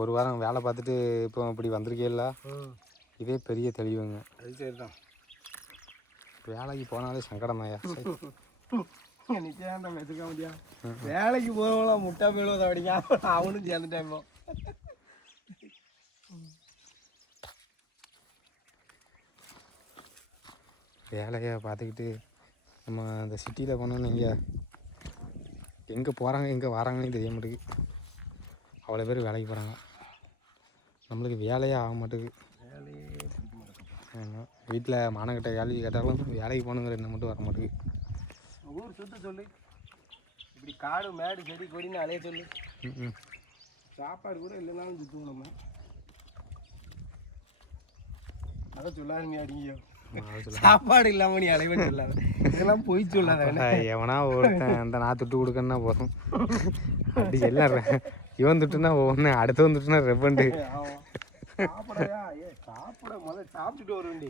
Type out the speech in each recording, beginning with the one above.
ஒரு வாரம் வேலை பார்த்துட்டு இப்போ இப்படி வந்திருக்கேல்ல, இதே பெரிய தெளிவுங்க. அது சரிதான். வேலைக்கு போனாலே சங்கடம் தான்யா. நிச்சயம் வச்சுக்க முடியா. வேலைக்கு போகலாம் முட்டா போயிடுவோம் அப்படிங்க. அவனும் சேர்ந்துட்டான். வேலையை பார்த்துக்கிட்டு நம்ம அந்த சிட்டியில் போனோன்னு இங்கே எங்கே போகிறாங்க எங்கே வராங்கன்னு தெரிய மாட்டேங்குது. அவ்வளோ பேர் வேலைக்கு போகிறாங்க, நம்மளுக்கு வேலையே ஆக மாட்டேங்குது. ஆமாம், வீட்டில் மானக்கிட்ட வேலைக்கு கேட்டாலும் வேலைக்கு போகணுங்கிற எண்ணம் மட்டும் வர மாட்டேங்குது. ஊர் சுத்த சொல்லு, இப்படி காடு மேடு செடி கொடின்னு அலைய சொல்லு. சாப்பாடு கூட இல்லைனாலும் சுற்றுவோம் நம்ம. அதை சொல்லாருங்க அடிங்கயோ, சாப்பாடு இல்லாமல் நீ அலைவன்னு சொல்லாத, இதெல்லாம் போய் சொல்லாத. எவனா ஒருத்தன் அந்த நான் துட்டு கொடுக்கணுன்னா போதும், அப்படி எல்லாம் இவன் துட்டுனா ஒன்று, அடுத்து வந்துட்டுனா ரெப்பண்டு. சாப்பிடையா? சாப்பிட முதல்ல சாப்பிட்டுட்டு வருவேண்டி,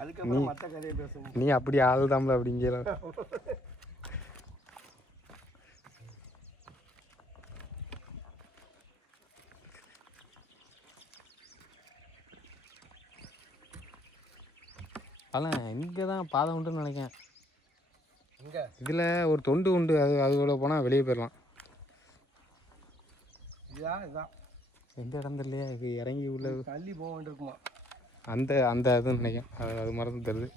அதுக்கப்புறம் மற்ற கதையை பேசணும். நீ அப்படி ஆள் தாம்பல அப்படிங்கிற. ஆனால் இங்கே தான் பாதை உண்டுன்னு நினைக்கிறேன். இங்கே இதில் ஒரு தொண்டு உண்டு, அதுக்குள்ளே போனால் வெளியே போயிடலாம். இதுதான் எந்த இடம் இல்லையா இது, இறங்கி உள்ள தள்ளி போக வேண்டியிருக்குமா அந்த இதுன்னு நினைக்கிறேன். அது மாதிரி தான் தெரியுது.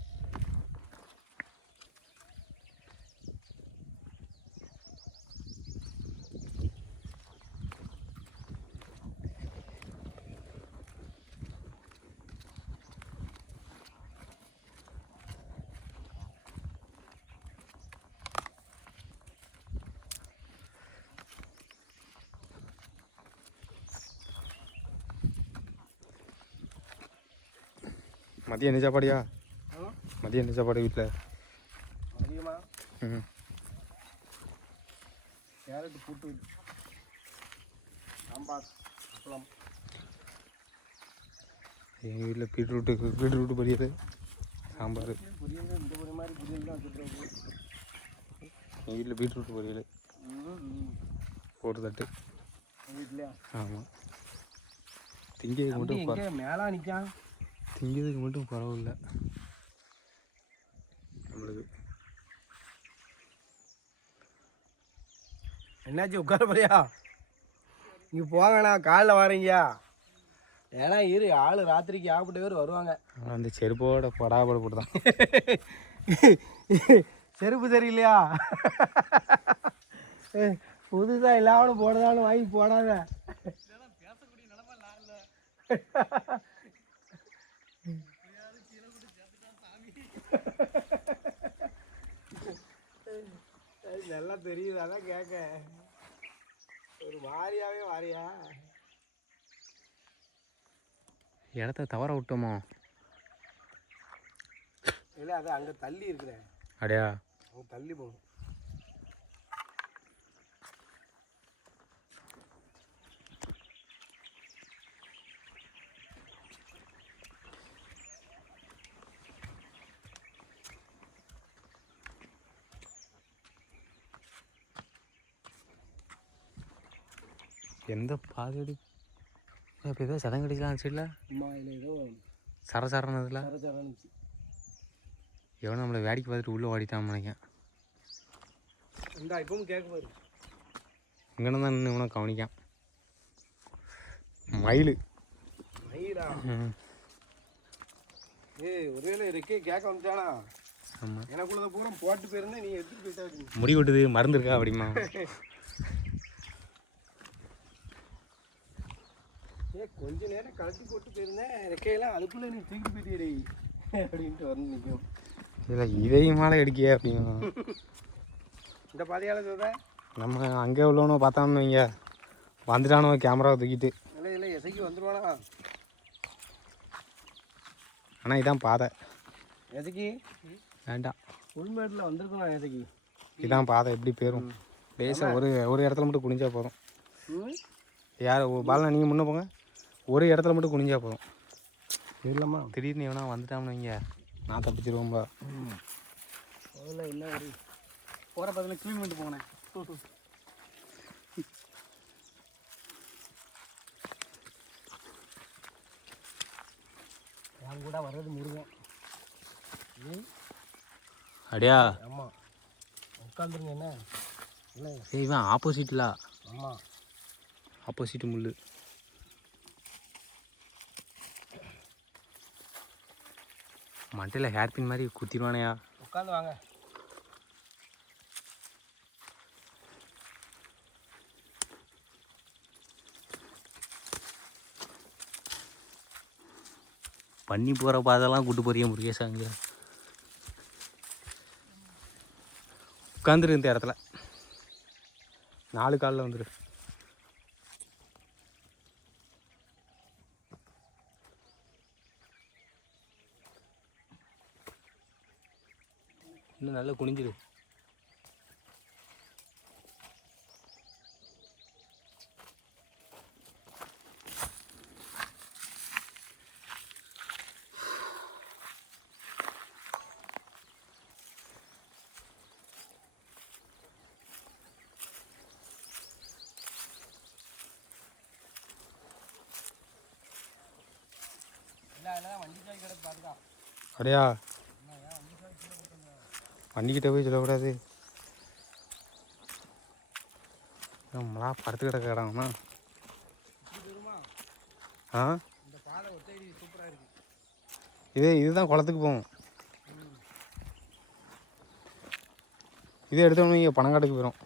மதியம் என்ன சாப்பாடியா? மதியம் என்ன சாப்பாடு வீட்டில்? மதியமா கேரட்டு கூட்டு, சாம்பார், அப்பளம். எங்கள் வீட்டில் பீட்ரூட்டு பொரியல், சாம்பார். பொரியல் இந்த பொரிய மாதிரி பொரியல் தான் வச்சுருக்கோம். எங்கள் வீட்டில் பீட்ரூட்டு பொரியல் போட்டு தட்டு வீட்லையா? ஆமாம். திங்கிறதுக்கு மட்டும் மேலே நிற்கான், திங்கிறதுக்கு மட்டும் பரவாயில்ல நம்மளுக்கு. என்னாச்சு உட்கார போறியா? நீங்கள் போங்கண்ணா, காலைல வரீங்கயா. ஏன்னா இரு ஆள் ராத்திரிக்கு ஆகப்பட்ட பேர் வருவாங்க. அந்த செருப்போட படாபட போட்டு தான். செருப்பு சரியில்லையா? புதுசாக இல்லாமல் போடுறதாலும் வாங்கி போடாத. நல்லா தெரியுது, அதான் கேட்க. ஒரு வாரியாவே வாரியா இடத்த தவற விட்டோமோ? இல்லை, அது அங்கே தள்ளி இருக்கிறேன். அப்படியா? அங்கே தள்ளி போகணும். எந்த பாதடி இப்போ ஏதோ சதம் கடிக்கலாம் சைடில் அம்மா இல்லை ஏதோ சரசரனதுல சரசரனுச்சு. எவனோ நம்மளை வேடிக்கை பார்த்துட்டு உள்ளே ஓடிட்டான்னு நினைக்கிறேன். இந்தா இப்பவும் கேட்க பாரு, இங்கன்னு தான் நின்று இவனை கவனிக்கான். மயிலா ஒரே இருக்கே கேட்க வந்துட்டானா? ஆமாம், எனக்குள்ளதை பூரா போட்டு போயிருந்தேன், நீ எடுத்துட்டு போயிட்டா. முடி கொட்டுது, மருந்து இருக்கா அப்படிமா? கொஞ்ச நேரம் கழட்டி போட்டு போயிருந்தேன், ரெக்கையெல்லாம் அதுக்குள்ளே நீ தூக்கி போயிட்டே அப்படின்ட்டு வந்து நிற்கும். இல்லை இதையும் மேலே எடுக்கியே அப்படிங்க. இந்த பாதையால் சொல்கிறேன், நம்ம அங்கே உள்ளவனோ பார்த்தான்னு வைங்க, வந்துட்டானோ கேமராவை தூக்கிட்டு. இல்லை இல்லை எசைக்கு வந்துடுவானா? ஆனால் இதான் பாதை. எசைக்கு வேண்டாம், உள்மேட்டில் வந்திருக்கணும். எசைக்கு இதான் பாதை. எப்படி போயிடும் லேசாக ஒரு இடத்துல மட்டும் குனிஞ்சா போதும். யார் பாலனா நீங்கள் முன்னே போங்க, ஒரு இடத்துல மட்டும் குனிஞ்சா போதும். இல்லைம்மா, திடீர்னு எவனா வந்துட்டான்னு வைங்க, நான் தப்பிச்சிருவோம்பா. அதில் இல்லை, ஒரு போகிற பதில் க்ளீன் பண்ணிட்டு போனேன். கூட வர்றது முருகன். அப்படியா? ஆமாம், உட்காந்துருங்க. என்ன இல்லை இவன் ஆப்போசிட்டில். ஆமாம், ஆப்போசிட் முள். மண்டையில் ஹேர்பின் மாதிரி குத்திடுவானையா. உட்காந்து வாங்க. பண்ணி போகிற பாதெல்லாம் கூட்டு போறிய முருகேஷா. அங்கே உட்காந்துரு இந்த இடத்துல. 4 காலில் வந்துடு. இன்னும் நல்லா குனிஞ்சிரு. அப்படியா? வண்டிக்கிட்ட போய் சொல்லக்கூடாது. நம்மளா படுத்து கிடக்க இடாங்கண்ணா. ஆ, இதுதான் குளத்துக்கு போவோம். இதே எடுத்தோம்னா இங்கே பனங்காட்டுக்கு போயிடும்.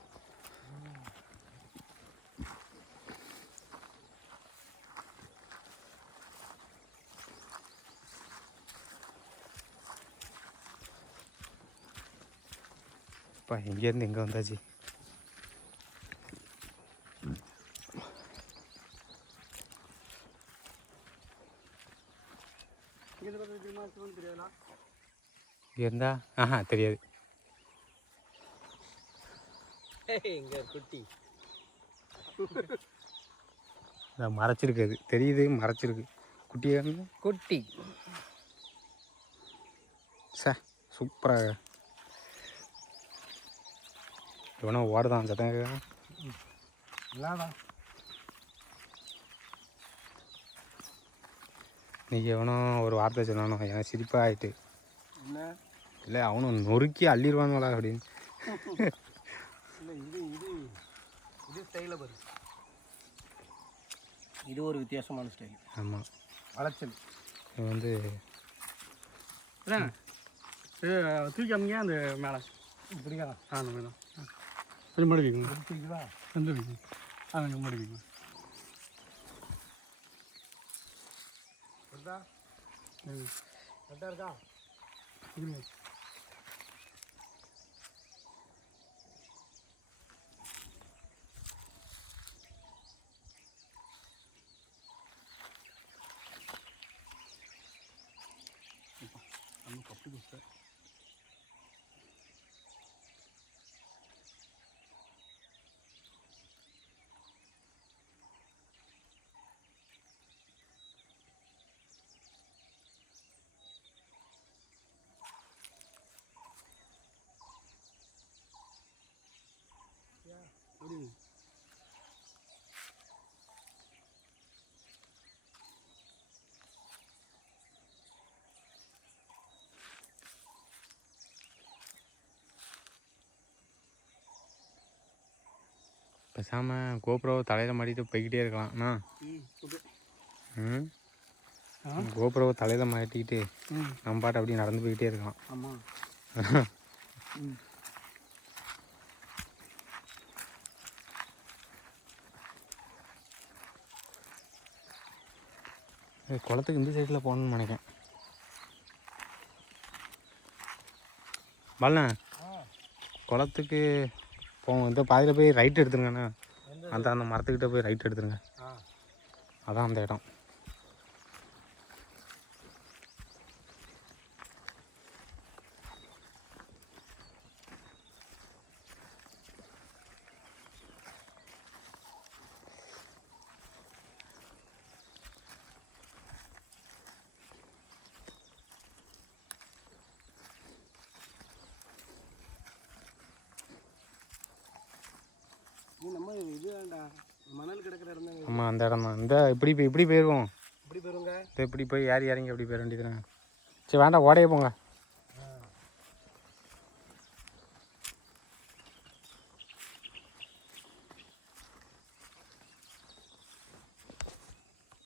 இப்போ இங்கேருந்து எங்கே வந்தாச்சு? இருந்தா தெரியாது. இங்கே குட்டி மறைச்சிருக்கு. அது தெரியுது, மறைச்சிருக்கு. குட்டியாக குட்டி. சார் சூப்பராக இவனா ஓடுதான் சத்தம் கேட்குறான். இல்லாதான் இன்றைக்கி எவனோ ஒரு வார்த்தை சொன்னானோ எனக்கு சிரிப்பாக ஆகிட்டு. என்ன இல்லை அவனும் நொறுக்கி அள்ளிடுவானுங்களா அப்படின்னு. இல்லை, இது ஸ்டைலில் பாரு. இது ஒரு வித்தியாசமான ஸ்டைல். ஆமாம், வளைச்சல். இது வந்து தூக்கி அமைங்க அந்த மேலே இப்படியா? அந்த மேலே கொஞ்சம் மடிவிங்க. தூக்கிங்களா? கொஞ்சம் வைங்க. கொஞ்சம் மடிவிங்க. கரெக்டா இருக்கா? இருங்க. நம்ம கப்பு குஸ்த பேசாமல் கோப்ரோவை தலையில் மாட்டிட்டு போய்கிட்டே இருக்கலாம்ண்ணா. கோப்ரோவை தலையில் மாட்டிக்கிட்டு நம்ம பாட்டு அப்படியே நடந்து போய்கிட்டே இருக்கலாம். ஆமாம். குளத்துக்கு இந்த சைடில் போகணுன்னு நினைக்கிறேன். பாலண்ணா, குளத்துக்கு போவோம். இந்த பாதியில் போய் ரைட் எடுத்துருங்கண்ணா. அந்த மரத்துக்கிட்ட போய் ரைட் எடுத்துருங்க. அதான் அந்த இடம். நம்ம இது வேண்டா, மணல் கிடக்கிற இடம் தான். ஆமாம், அந்த இடம் தான். இந்த இப்படி போயிடுவோம். இப்படி இப்போ இப்படி போய் ஏறி இறங்கி அப்படி போயிட வேண்டியதுதானே. சரி வேண்டாம், ஓடையே போங்க.